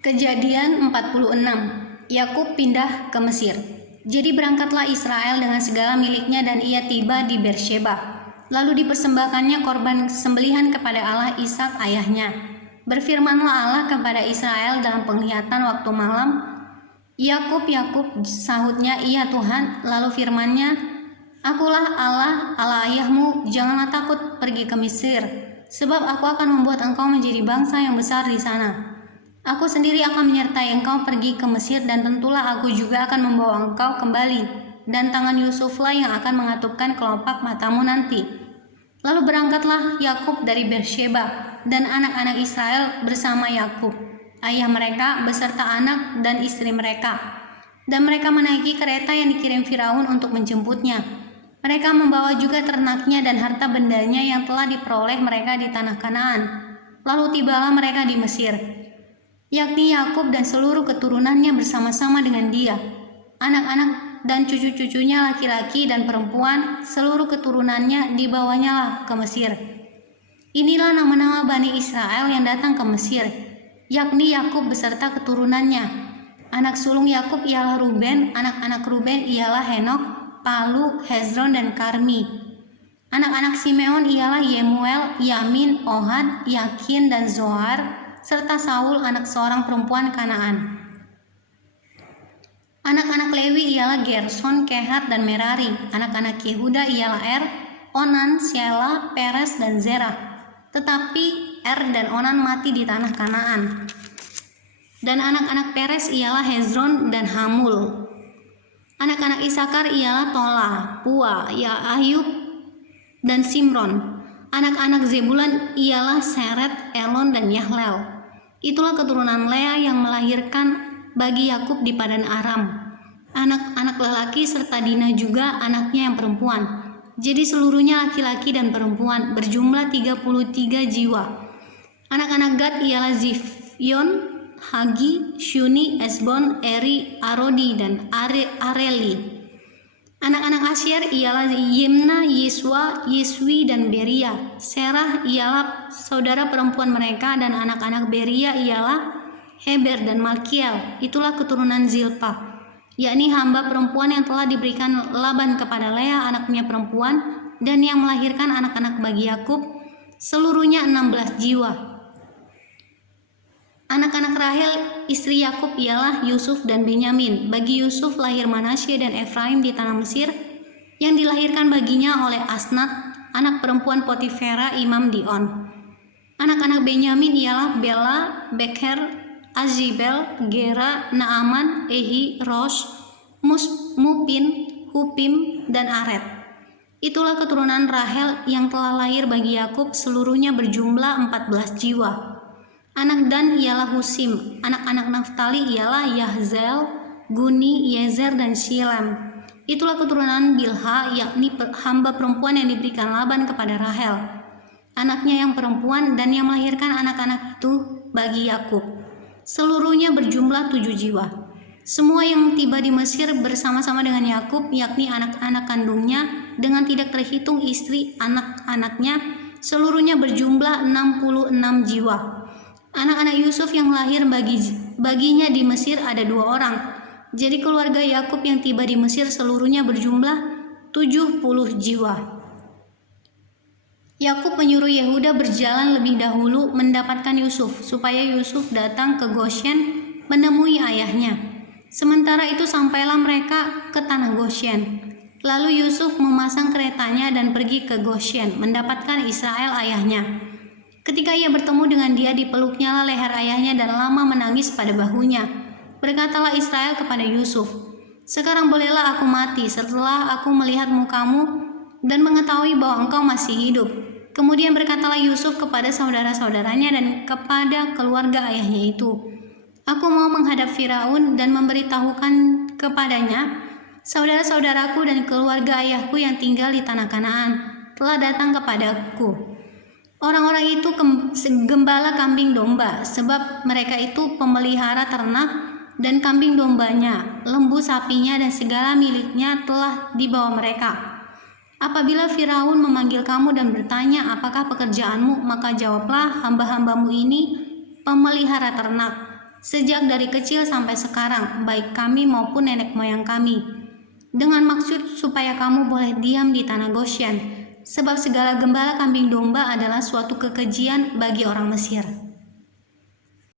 Kejadian 46. Yakub pindah ke Mesir. Jadi berangkatlah Israel dengan segala miliknya dan ia tiba di Beersheba. Lalu dipersembahkannya korban sembelihan kepada Allah Ishak ayahnya. Berfirmanlah Allah kepada Israel dalam penglihatan waktu malam, "Yakub, Yakub," sahutnya, "Iya Tuhan." Lalu firman-Nya, "Akulah Allah, Allah ayahmu, janganlah takut pergi ke Mesir, sebab aku akan membuat engkau menjadi bangsa yang besar di sana. Aku sendiri akan menyertai engkau pergi ke Mesir dan tentulah aku juga akan membawa engkau kembali, dan tangan Yusuflah yang akan mengatupkan kelopak matamu nanti." Lalu berangkatlah Yakub dari Beersheba dan anak-anak Israel bersama Yakub, ayah mereka beserta anak dan istri mereka. Dan mereka menaiki kereta yang dikirim Firaun untuk menjemputnya. Mereka membawa juga ternaknya dan harta bendanya yang telah diperoleh mereka di tanah Kanaan. Lalu tibalah mereka di Mesir, yakni Yakub dan seluruh keturunannya bersama-sama dengan dia, anak-anak dan cucu-cucunya laki-laki dan perempuan, seluruh keturunannya dibawanya lah ke Mesir. Inilah nama-nama Bani Israel yang datang ke Mesir, yakni Yakub beserta keturunannya. Anak sulung Yakub ialah Ruben, anak-anak Ruben ialah Henok, Palu, Hezron, dan Karmi. Anak-anak Simeon ialah Yemuel, Yamin, Ohad, Yakin, dan Zohar, serta Saul anak seorang perempuan Kanaan. Anak-anak Lewi ialah Gerson, Kehat, dan Merari. Anak-anak Yehuda ialah Er, Onan, Shelah, Peres, dan Zerah. Tetapi Er dan Onan mati di tanah Kanaan. Dan anak-anak Peres ialah Hezron dan Hamul. Anak-anak Isakar ialah Tola, Pua, Ayub, dan Simron. Anak-anak Zebulun ialah Seret, Elon, dan Yahlel. Itulah keturunan Lea yang melahirkan bagi Yakub di Padan Aram. Anak-anak lelaki serta Dina juga anaknya yang perempuan. Jadi seluruhnya laki-laki dan perempuan berjumlah 33 jiwa. Anak-anak Gad ialah Zifyon, Hagi, Syuni, Esbon, Eri, Arodi, dan Areli. Anak-anak Asyer ialah Yimna, Yiswa, Yiswi, dan Beria. Serah ialah saudara perempuan mereka, dan anak-anak Beria ialah Heber dan Malkiel. Itulah keturunan Zilpah, yakni hamba perempuan yang telah diberikan Laban kepada Lea anaknya perempuan, dan yang melahirkan anak-anak bagi Yakub, seluruhnya 16 jiwa. Anak-anak Rahel istri Yakub ialah Yusuf dan Benyamin. Bagi Yusuf lahir Manasye dan Efraim di tanah Mesir, yang dilahirkan baginya oleh Asnat, anak perempuan Potifera imam di On. Anak-anak Benyamin ialah Bela, Beker, Azibel, Gera, Naaman, Ehi, Rosh, Mupin, Hupim, dan Aret. Itulah keturunan Rahel yang telah lahir bagi Yakub, seluruhnya berjumlah 14 jiwa. Anak Dan ialah Husim. Anak-anak Naftali ialah Yahzel, Guni, Yezer, dan Shilem. Itulah keturunan Bilha, yakni hamba perempuan yang diberikan Laban kepada Rahel, anaknya yang perempuan, dan yang melahirkan anak-anak itu bagi Yakub. Seluruhnya berjumlah 7 jiwa. Semua yang tiba di Mesir bersama-sama dengan Yakub, yakni anak-anak kandungnya, dengan tidak terhitung istri anak-anaknya, seluruhnya berjumlah 66 jiwa. Anak-anak Yusuf yang lahir baginya di Mesir ada 2 orang. Jadi keluarga Yakub yang tiba di Mesir seluruhnya berjumlah 70 jiwa. Yakub menyuruh Yehuda berjalan lebih dahulu mendapatkan Yusuf, supaya Yusuf datang ke Goshen menemui ayahnya. Sementara itu sampailah mereka ke tanah Goshen. Lalu Yusuf memasang keretanya dan pergi ke Goshen mendapatkan Israel ayahnya. Ketika ia bertemu dengan dia, dipeluknya leher ayahnya dan lama menangis pada bahunya. Berkatalah Israel kepada Yusuf, "Sekarang bolehlah aku mati setelah aku melihat mukamu dan mengetahui bahwa engkau masih hidup." Kemudian berkatalah Yusuf kepada saudara-saudaranya dan kepada keluarga ayahnya itu, "Aku mau menghadap Firaun dan memberitahukan kepadanya, saudara-saudaraku dan keluarga ayahku yang tinggal di tanah Kanaan telah datang kepadaku. Orang-orang itu gembala kambing domba, sebab mereka itu pemelihara ternak, dan kambing dombanya, lembu sapinya, dan segala miliknya telah dibawa mereka. Apabila Firaun memanggil kamu dan bertanya, apakah pekerjaanmu, maka jawablah, hamba-hambamu ini pemelihara ternak. sejak dari kecil sampai sekarang, baik kami maupun nenek moyang kami, dengan maksud supaya kamu boleh diam di tanah Goshen, sebab segala gembala kambing domba adalah suatu kekejian bagi orang Mesir.